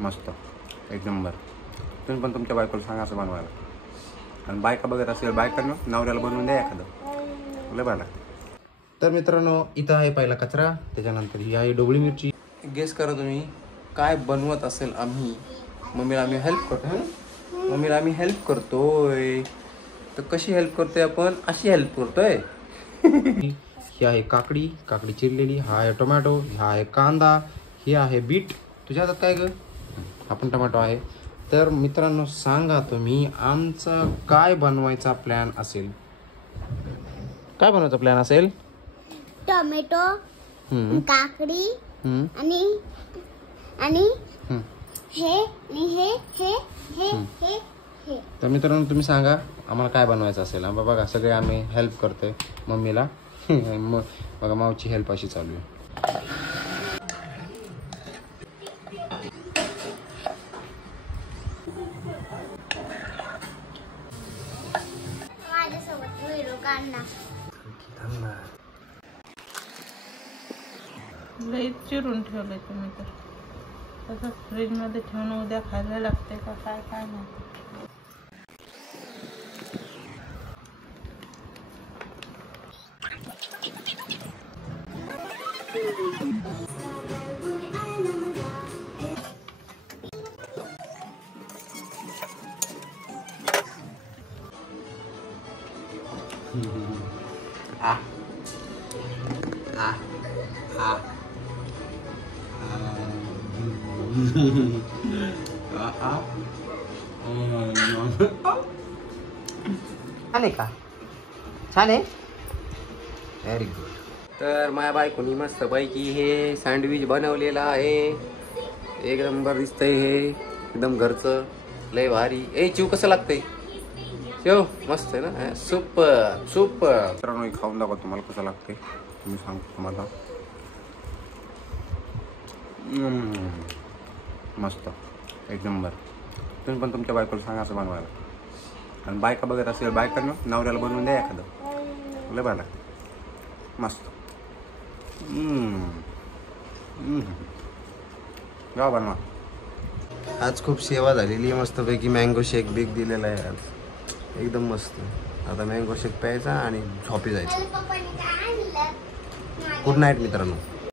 मस्त एक नंबर. तुम्ही पण तुमच्या बायकोला सांगा असं बनवायला. आणि बायका बघत असेल बायकांना नवऱ्याला बनवून द्या एखादं लय भारी लागतं. तर मित्रांनो इथं आहे पहिला कचरा, त्याच्यानंतर ही आहे ढोबळी मिरची. गेस करा तुम्ही काय बनवत असेल. मम्मीला आम्ही हेल्प करतो. मम्मीला आम्ही हेल्प करतोय. तर कशी हेल्प करतोय आपण, अशी हेल्प करतोय. ही आहे काकडी चिरलेली, हा आहे टोमॅटो, हा आहे कांदा, ही आहे बीट. तुझ्या हातात काय ग? हा पण टोमॅटो आहे. तर मित्रांनो सांगा तुम्ही आमचा काय बनवायचा प्लॅन असेल. काय बनवायचा प्लॅन असेल? टोमॅटो, काकडी आणि हे. तर मित्रांनो तुम्ही सांगा आम्हाला काय बनवायचं असेल. बघा सगळे आम्ही हेल्प करतोय मम्मीला. बघा मावची हेल्प अशी चालू आहे. माझ्यासोबत व्हिडिओ काढणार. लई चिरून ठेवलंय तुम्ही तर. तसं फ्रीजमध्ये ठेवून उद्या खायला लागते का काय काय नाही. छान आहे का? छान आहे. Very good. तर माझ्या बायकोनी मस्त पैकी हे सँडविच बनवलेलं आहे. एक नंबर दिसतंय हे, एकदम घरचं लय भारी. चिव कसं लागतंय? चिव मस्त आहे ना. Super super. मित्रांनो खाऊन दाखवा तुम्हाला कसं लागतंय. तुम्ही सांगतो तुम्हाला. मस्त एक नंबर. तुम्ही पण तुमच्या बायकोला सांगा असं बनवायला. आणि बायका बघत असेल बायकांना नवऱ्याला बनवून द्या एखादं लय भारी लागतं. मस्त. गाव बनवा. आज खूप सेवा झालेली आहे. मस्तपैकी मँगो शेक बिक दिलेला आहे आज. एकदम मस्त. आता मँगो शेक प्यायचा आणि झोपी जायचं. गुड नाईट मित्रांनो.